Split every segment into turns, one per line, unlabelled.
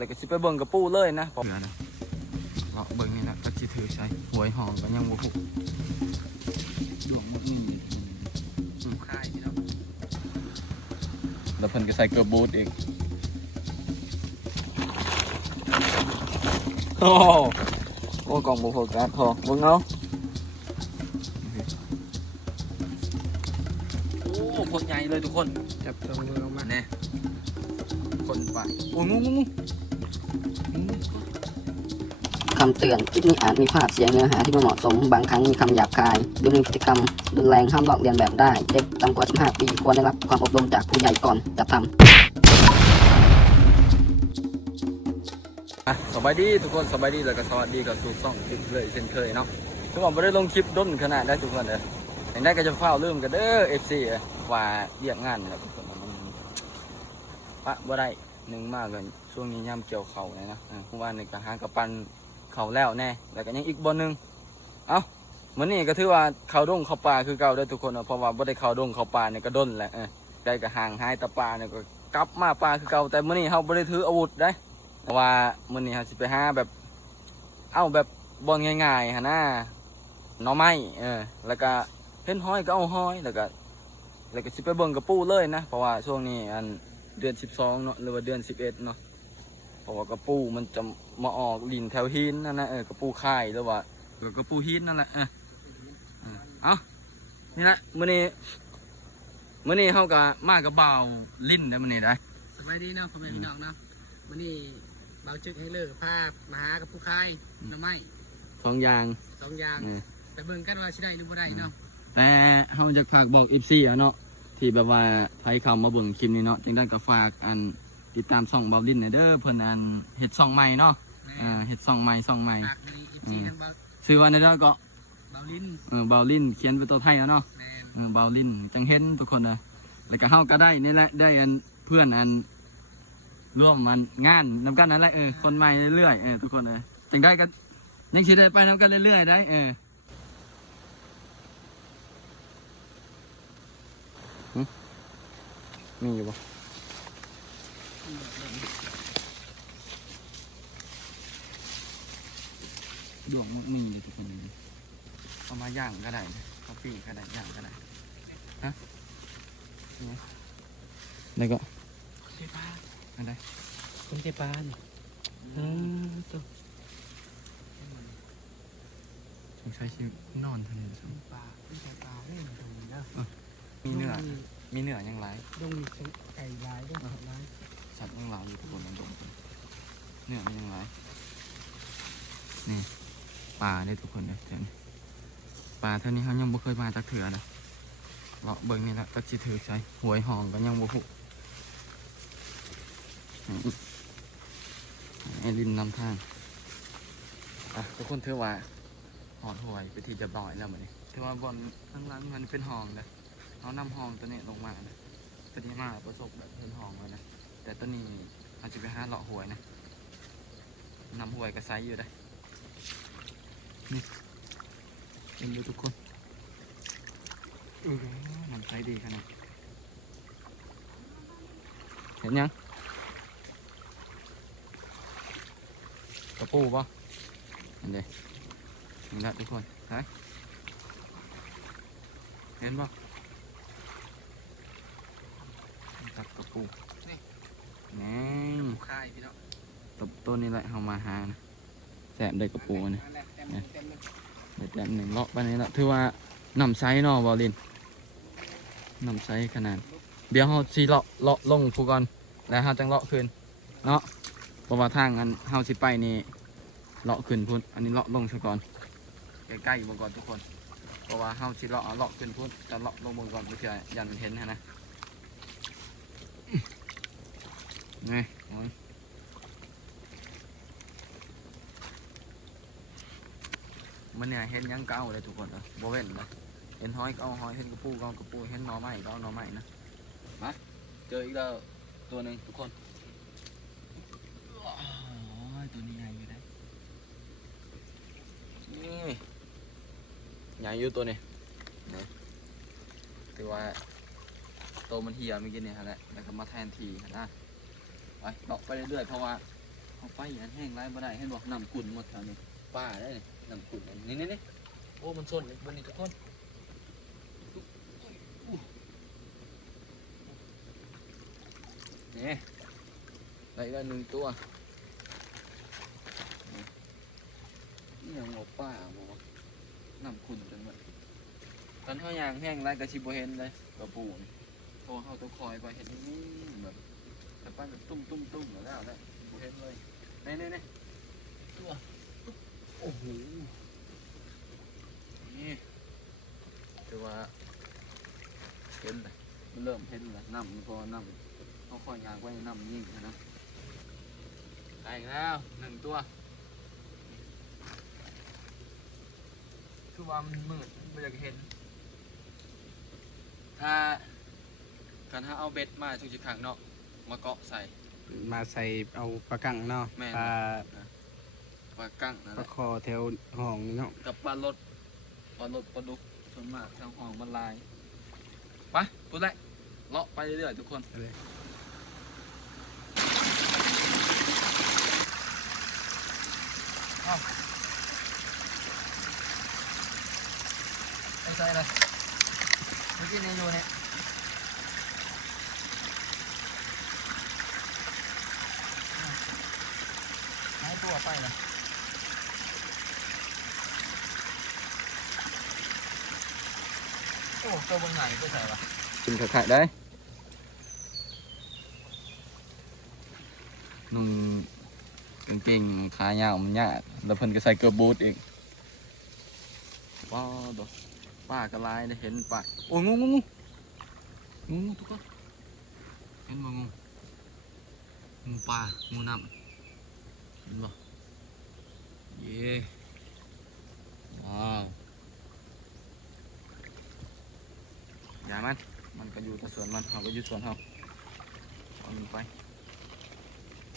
แล้วก็สิไปเบิ่งกระปูเลยนะเรือนะเลาะเบิ่งนี่นะก็สิถือใช้หวยหองก็ยังบ่ฮู้ดวงมันนี่อืมค่ายพี่น้องแล้วเพิ่นก็ใส่เกลือบูทอีกโอ้โหโอ้กล่องบ่โฟกัสพอเบิ่งเอาโอ้คนใหญ่เลยทุกคน
จับตัวมือออกมา
แน่คนไป โอ้ยงูงูงูงู
คำเตือน คลิปนี้อาจมีภาพเสียงเนื้อหาที่ไม่เหมาะสม บางครั้งมีคำหยาบคาย ดูมีพฤติกรรมรุนแรงห้ามลอกเลียนแบบได้ เด็กต่ำกว่า 15 ปีควรได้รับความอบรมจากผู้ใหญ่ก่อนจะทำ
สบายดีทุกคนสบายดีแล้วก็สวัสดีกับสู่ซ่องคลิปเลยเช่นเคยเนาะทุกคนไม่ได้ลงคลิปด้นขนาดได้ทุกคนเลยเห็นได้ก็จะเฝ้าเริ่มกันเด้อเอ้ยว่าเรียกงานนะทุกคนมันปะบ่ได้ หนึ่งมากเลยช่วงนี้ย่ำเกี่ยวเข่าเลยนะอ่าเพราะว่าในกระหางกระปันเข่าแล้วแน่แล้วก็ยังอีกบนหนึ่งเอ้าเหมือนนี่ก็ถือว่าเขาดงเขาป่าคือเก่าเด้ทุกคนเพราะว่าบ่ได้เขาดงเขาป่าเนี่ยก็ด้นแหละได้ก็ห่างหายตะป่าเนี่ยก็กลับมาป่าคือเก่าแต่มื้อนี้เฮาบ่ได้ถืออาวุธได้เพราะว่ามื้อนี้เฮาสิไปหาแบบ เอาแบบบอลง่ายๆฮะนะหน่อไม้เออแล้วก็เห็นห้อยก็เอาห้อยแล้วก็แล้วก็สิไปเบิ่งกระปูเลยนะเพราะว่าช่วงนี้อัน เดือน 12 เนาะหรือว่าเดือน 11 เนาะเพราะว่ากระปูมันจะมาออกลินแถวหินนั่นนะเออกระปูค่ายหรือว่าเออกระปูหินนั่นแหละเออเออเอานี่นะมื้อนี้มื้อนี้เฮาก็มากับบ่าวลิ้นได้มื้อนี้ได้
สบายดีเนาะพ่อแม่พี่น้องเนาะวันนี้เบาจึกให้เลิกภาพมาหากับผู้คายหน้ำไม้
สองอย่าง
สองอย่าง
เออ
ไปเบิ่งกันว่าสิได้หรือบ่ได้เนาะ
แต่เฮาจะฝากบอก FC อะเนาะ ที่แบบว่าใครเข้ามาเบิ่งคลิปนี้เนาะจึงได้ก็ฝากอันติดตามช่องเบาดินหน่อยเด้อเพิ่นอันเฮ็ดช่องใหม่เนาะ
แม่
เอ่อเฮ็ดช่องใหม่ช่องใหม่
ฝากในอีพีทั้งเบา
ชื่อว่าในเด้อก็
เบาลิ้น
เออเบาลินเขียนเป็นตัวไทยอะเนาะ
แม่
เออเบาลินจังเห็นทุกคนนะแล้วก็เฮาก็ได้นี่แหละได้อันเพื่อนอันร่วมมันงานนำกันนั่นแหละเออคนใหม่เรื่อยๆเออทุกคนเลยจังได้ก็ยังสิได้ไปนำกันเรื่อยๆได้เออ มีอยู่ปะดวงมึกมีอยู่ทุกคนเลยเอามาย่างก็ได้ข้าวปิ้งก็ได้ย่างก็ได้ฮะนี่แล้วก็
เทปา
อะไร
คุณเทปาเนี่ย
อืมตัวสงสัยชินอนทะเลสง
ปลาคุณเทปาเล่นตรงนี้เนาะ
มีเนื้อ มีเนื้อยังไร
ดงมีไก่ลายด้วยไก่ลาย
สัตว์ยังไรอยู่ทุกคนมันดมเนื้อมันยังไรนี่ปลาเนี่ยทุกคนเลยเท่านี้ปลาเท่านี้เขายังบ่เคยมาจากเถื่อนะเลาะเบิ่งนี่แหละก็จิถือใช้หวยหองก็ยังบ่หูไอ้ลินนำทางอะทุกคนถือว่าหอดหวยไปที่จะบ่อยแล้วเหมือนนี้ถือว่าบนข้างหล่างมันเป็นห้องนะ เอานำห้องตัวนี้ลงมานะตัวนี้มาประสบแบบเป็นห้องเลยนะ แต่ตัวนี้อาจจะไปหาเลาะหวยนะนำหวยกระไซอยู่ได้นี่เป็นดูทุกคนอือนำไซดีขนาดเห็นยังกระปูปะเห็นเด้เห็นแล้วทุกคนไหนเห็นปะตั กกระปูนี่
ผู้คายพี่น้อง
ตบต้นนี่แหละเอามาหานะแสบได้กระปูนะ
เต็มเต็มเลย
เดี๋ยวแป๊บหนึ่งเลาะไปนี่ละถือว่านำไซส์เนาะบอลินนำไซส์ขนาด เดี๋ยวเราสิเลาะเลาะลงฟูก่อนแล้วเราจังเลาะขึ้นเนาะเพราะว่าทางอันเฮาสิไปนี่เลาะขึ้นพุ่นอันนี้เลาะลงซะก่อนใกล้ๆบก่อนทุกคน เพราะว่าเฮาสิเลาะเอาเลาะขึ้นพุ่นจะเลาะลงบนก่อนเพื่อยันเห็นนะ นะนี่ยมันเนี่ยเห็นยังเก่าเลยทุกคนเออโบเว้นนะเห็นห้อยก็เอาหอยเห็นกระปูก็เอากระปูเห็นหน่อไม้ก็เอาหน่อไม้นะมาเจออีกแล้วตัวหนึ่งทุกคนโอ้ยตัวนี้ใหญ่อยู่ได้นี่ใหญ่อยู่ตัวนี้นี่ถือว่าตัวมันเหี่ยวเมื่อกี้เนี่ยฮะแหละแล้วก็มาแทนทีนะ ไปเลาะไปเรื่อยๆเพราะว่าเอาไปอันแห้งไรบ่ได้ให้บอกน้ำกุ่นหมดแถวนี้ป้าได้นี่น้ำกุ่นนี่นี่นี่
โอ้มันชนบนนี้ทุกคน
นี่ได้ละหนึ่งตัวนี่ยังบอกป้าบอกน้ำกุ่นจนหมดตอนเขายางแห้งไรก็ชิบเห็นเลยกระปูนพอเข้าต้องคอยไปเห็นนี่แบบ แต่ป้าแบบตุ้มตุ้มตุ้มแล้วแล้วได้บ่เห็นเลยนี่นี่นี่ตัวโอ้โหนี่ถือว่าเห็นเลยมันเริ่มเห็นแล้วน้ำมันพอน้ำเขาคอยยางไว้น้ำยิ่งนะได้อีกแล้วหนึ่งตัว
คือว่ามันมืดไม่อยากเห็น
ถ้าการถ้าเอาเบ็ดมาชุกจิขังเนาะ มาเกาะใส่
มาใส่เอาปลากังเนาะ
แม่น
ปลา
ปลากั้งนั่น
ป
แห
ลา
ละ
คอแถวห้องนี่เนาะ
กับปลารดปลารดปลาดุกส่วนมากทางห้องมันลายไปพูดเลยเลาะไปเรื่อยๆทุกคน
เลย
ไอ้ใจเลยเมื่อกี้นี่อยู่เนี่ย หายตัวไปเลยโอ้ตัวบนไหนก็ใส่ปะกินขายได้นุ่งกางเกงขายาวมันยากแล้วเพิ่นก็ใส่เกลือบูทอีกว้าวดอกป้ากระลายได้เห็นป้าโอ้ยงูงูงูงูงูทุกคนเห็นบ่งูงูปลางูน้ำเห็นบ่เย้ว้าวอย่ามัน มันก็อยู่แต่สวนมันเขาก็อยู่สวนเขาเอามันไป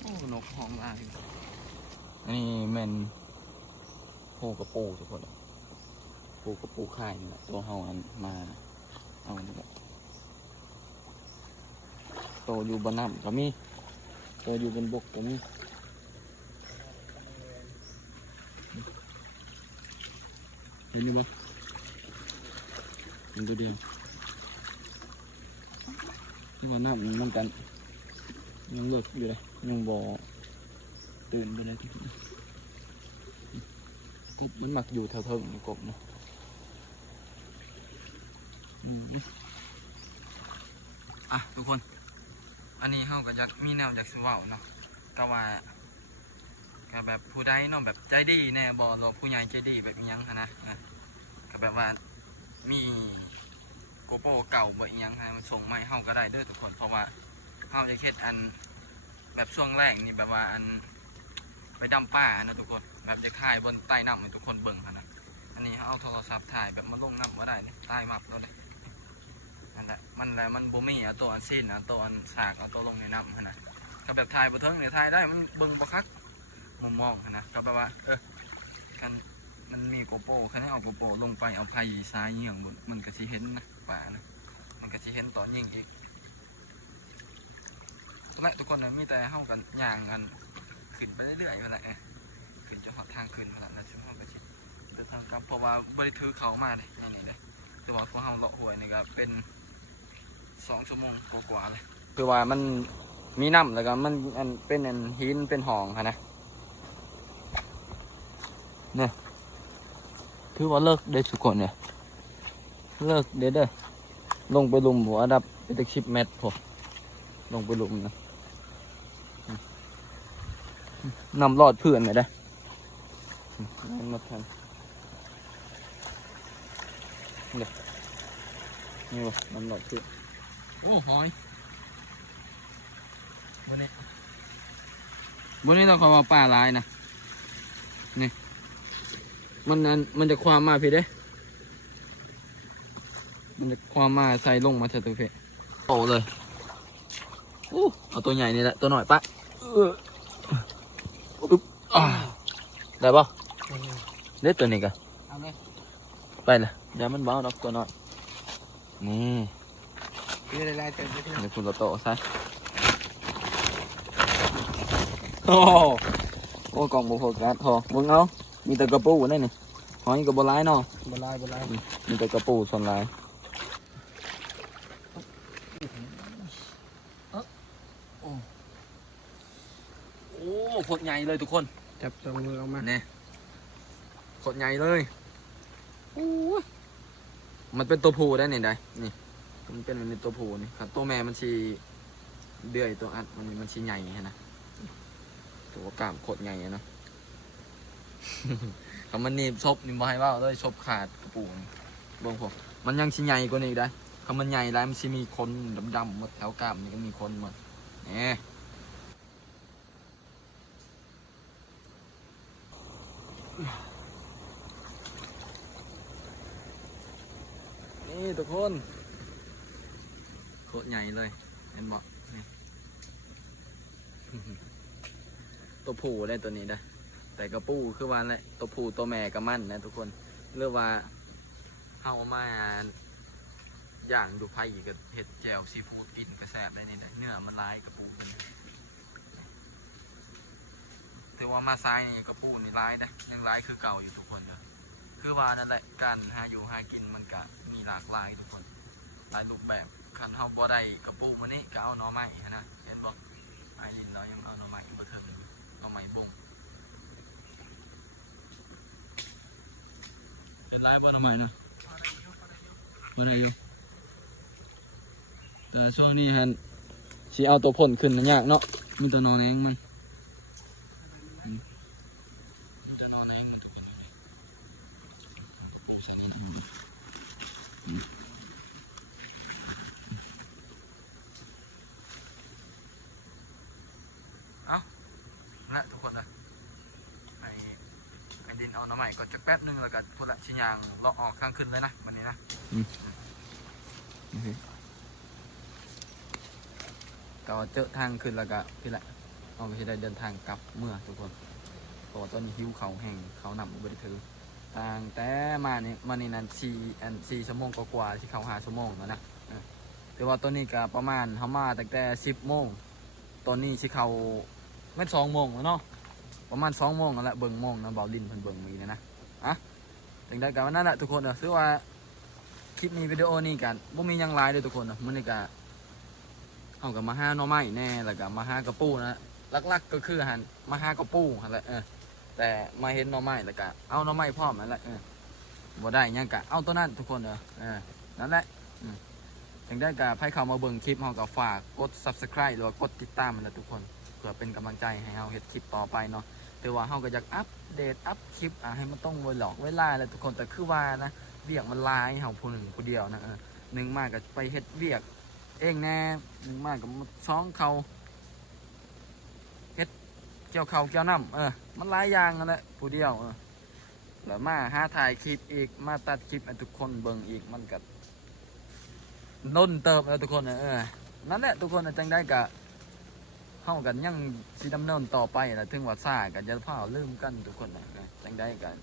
โอ้ นกห้องลายอันนี้แม่นโพกระปูทุกคนปูกับปูข่ายนี่แหละตัวเฮาอันมาเอาอันนี้แหละตัวอยู่บนน้ำก็มีตัวอยู่บนบกก็มี เห็นไหมเห็นตัวเดียวนี่ว่าน้ำมันกันยังเลิกอยู่เลยยังบ่ตื่นไปเลยทุกคนกบมันมักอยู่แถวเทิงกบเนาะอืมอะทุกคน อันนี้เฮาก็อยากมีแนวอยากสว้าเนาะก็ว่า ก็แบบผู้ใดเนาะแบบใจดีแน่บ่หรอผู้ใหญ่ใจดีแบบอิหยังหั้นนะนะก็แบบว่ามีโกโปรเก่าบ่อิหยังหั้นมันส่งมาให้เฮาก็ได้เด้อทุกคนเพราะว่าเฮาจะเฮ็ดอันแบบช่วงแรกนี่แบบว่าอันไปดำป่านะทุกคนแบบจะถ่ายบนใต้น้ำให้ทุกคนเบิ่งหั้นนะอันนี้เอาโทรศัพท์ถ่ายแบบมาลงน้ำมาได้เนี่ยใต้มับเราเลยนั่นแหละมันแหละมันบ่มีเอาตัวอันสิ้นเอาตัวอันสากเอาตัวลงในน้ำหั้นนะก็แบบถ่ายบ่เทิงเนี่ยถ่ายได้มันเบิ่งบ่คัก มุมมองนะก็แบบว่าเออกันมันมีโกโปรคันให้เอาโกโปรลงไปเอาไผ่ซ้ายเหี่ยงเบิ่งมันก็สิเห็นนะป่านะมันก็สิเห็นตอนยิงอีกและทุกคนนะมีแต่เฮากันย่างกันขึ้นไปเรื่อยๆไปแหละขึ้นจะหอดทางขึ้นไปแล้วนะซึ่งเฮาก็สิเดินทางกลับเพราะว่าบริถือเขามาเลยนี่เลยแต่ว่าพวกเราเลาะหวยนี่ก็เป็นสองชั่วโมงกว่าๆเลยคือว่ามันมีน้ำแล้วก็มันเป็นอันหินเป็นห้องค่ะนะ เนี่ยคือว่าเลิกได้สุกคนเนี่ย เลิกเด้อเด้อลงไปหลุมหัวดับไปตะชิปเมตรพอลงไปหลุมนะอืมนำรอดเพื่อนไหมได้ออืมนำมาแทนนี่วะน้ำหลอดคือโอ้หอยบนนี้บนนี้เราเขาว่าป่าลายนะนี่ มันอันมันจะความมาพี่เด้ มันจะความมาใส่ลงมาเถอะตัวเพโตเลยโอ้เอาตัวใหญ่นี่แหละตัวหน่อยปะเอออึ๊บอ่าได้ปะเด็ดตัวนี้กัน
เอาเลย
ไปเลยเดี๋ยวมันเบาดอกตัวน้อยนี่
คืออะไรๆเต็มไปที่
เดี๋ยวคุณเราโตะซะโอ้โอ้กล่องบ่โฟกัสพอเบิ่งเอา มีแต่กระปูนั่นนี่หอยกับบหลายเนาะ
บลายบลาย
มีแต่กระปูส่วนหลายโอ้โคตรใหญ่เลยทุกคน
จับสองมือออกมา
เนี่ยโคตรใหญ่เลยโอ้ยมันเป็นตัวผู้ได้เนี่ยได้นี่ มันเป็นมันเป็นตัวผู้นี่ครับ ตัวแม่มันชีเดือยตัวอัดมันมันชีใหญ่ฮะนะตัวกล้ามโคตรใหญ่อะเนาะ คำมันหนี่ซบนี่บ่ให้ว่าเลยซบขาดกระปูนี่เบ่งผมมันยังชีใหญ่กว่านี้อีกได้คำมันใหญ่แล้วมันชีมีคนดำๆหมดแถวกล้ามนี่ก็มีคนหมดเนี่ยนี่ทุกคนโคตรใหญ่เลยเห็นบอกตัวผู้ได้ตัวนี้ได้ แต่กระปูคือว่าแหละตัวผู้ตัวแม่กับมันนะทุกคนเรียกว่าเฮามาย่างดูไผ่กับเห็ดแจ่วซีฟู้ดกินกระแสบได้นี่ได้เนื้อมันลายกระปูมันแต่ว่ามาซ้ายนี่กระปูนี่ลายนะยังลายคือเก่าอยู่ทุกคนเนอะคือว่านั่นแหละการหาอยู่หากินมันก็มีหลากหลายทุกคนหลายรูปแบบคันเฮาบ่ได้กระปูมื้อนี้ก็เอาหน่อไม้นะเห็นบ่ไอ้ลินเรายังเอาหน่อไม้มาเทิงหน่อไม้บง เป็นไรบ่หน่อไมนะบ่ได้อยู่แต่ช่วงนี้ฮันสีเอาตัวพ่นขึ้นนะยากเนาะมีตัวนอนเองมันอืมมีแตัวนอนเองมันตัวนี้โอ้สันนี่นะ นะทุกคนนะไอ้ไอ้ดินเอาน้ำใหม่ก่อนจักแป๊บนึงแล้วก็พนละชิ้นยางเลางขึ้นเลยนะวันนี้นะก็เจอทางขึ้นแล้วก็พี่ละเอาไปได้เดินทางกลับเมื่อทุกคนเพราะว่าตอนนี้หิวเขาแห้งเขาหนำบริถือทางแต่มานี่มานี่นั่นสี่อันสี่ชั่วโมงกว่าที่เขาหาชั่วโมงแล้วนะแต่ว่าตอนนี้ก็ประมาณเขามาตั้งแต่สิบโมงตอนนี้ที่เขาแม่สองโมงแล้วเนาะประมาณสองโมงแล้วแหละเบิ่งโมงนะเบาดินเพิ่นเบิ่งมีนะนะอะ ถึงได้กันวันนั้นแหละทุกคนเนอะถือว่าคลิปนี้วิดีโอนี้กันบ่มียังหลายเลยทุกคนเนอะมื้อนี้ก็เอากับมาหาน่อไม้แน่แล้วก็มาห้ากระปูนะลักๆก็คือหันมาห้ากระปูหั่นละเออแต่มาเห็นน่อไม้แล้วก็เอาน่อไม้พร้อมนั่นแหละเออบ่ได้ยังก็เอาตัวนั้นทุกคนเนอะเออนั่นแหละถึงได้ก็ให้เข้ามาเบิ่งคลิปเฮาก็ฝากกด Subscribe หรือว่ากดติดตามมันละทุกคน เพื่อเป็นกำลังใจให้เราเฮ็ดคลิปต่อไปเนาะ แต่ว่าเราก็อยากอัปเดตอัพคลิปอะให้มันต้องเวลาหลอกเวลาแล้วทุกคนแต่คือว่านะเบียกมันลายเฮาผู้หนึ่งผู้เดียวนะหนึ่งมากก็ไปเฮ็ดเบียก เองแน่หนึ่งมากก็มาช้องเขาเฮ็ดเกี่ยวเขาเกี่ยวน้ำเออมันหลายอย่างนั่นแหละผู้เดียวเออแล้วมาหาถ่ายคลิปอีกมาตัดคลิปให้ทุกคนเบิ่งอีกมันก็น้นเติบแล้วทุกคนเออนั่นแหละทุกคนจังได้กะ เฮากันยังสิดำเนินต่อไปนะถึงว่าซ่ากันจะพาลืมกันทุกคนนะจังได้กัน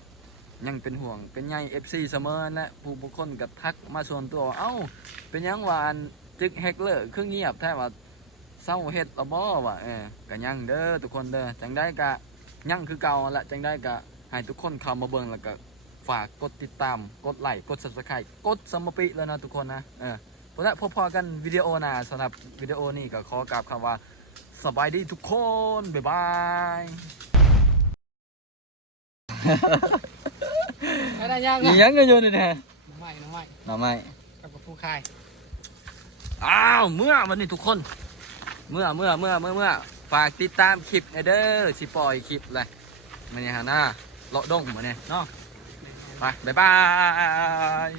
ยังเป็นห่วงเป็นใย FC เสมอและผู้บุคคลก็ทักมาส่วนตัวว่าเอ้า เป็นยังว่านจึกแฮกเลอร์เครื่องเงียบแท้ว่าเศร้าเฮ็ดตะบ่ว่าเออก็ยังเด้อทุกคนเด้อจังได้กะยังคือเก่าละจังได้กะให้ทุกคนเข้ามาเบิ่งแล้วก็ฝากกดติดตามกดไลค์กด Subscribe กดสมปิแล้วนะทุกคนนะเออพอละพอๆกันวิดีโอหน้าสำหรับวิดีโอนี้ก็ขอกราบคำว่า สบายดีทุกคน บ๊ายบาย
อะไรย่าง
อี
อะ
หยังกันอยู่นี่นะ
น้องใหม่น้องใหม่
หน่อไม้
กับกับผู้คาย
อ้าวเมื่อวันนี้ทุกคน เมื่อเมื่อเมื่อเมื่อเมื่อฝากติดตามคลิปเด้อสิปล่อยคลิปเลยมันเนี่ยฮะหน้าเลาะดงมาเนี่ยเนาะไปบ๊ายบาย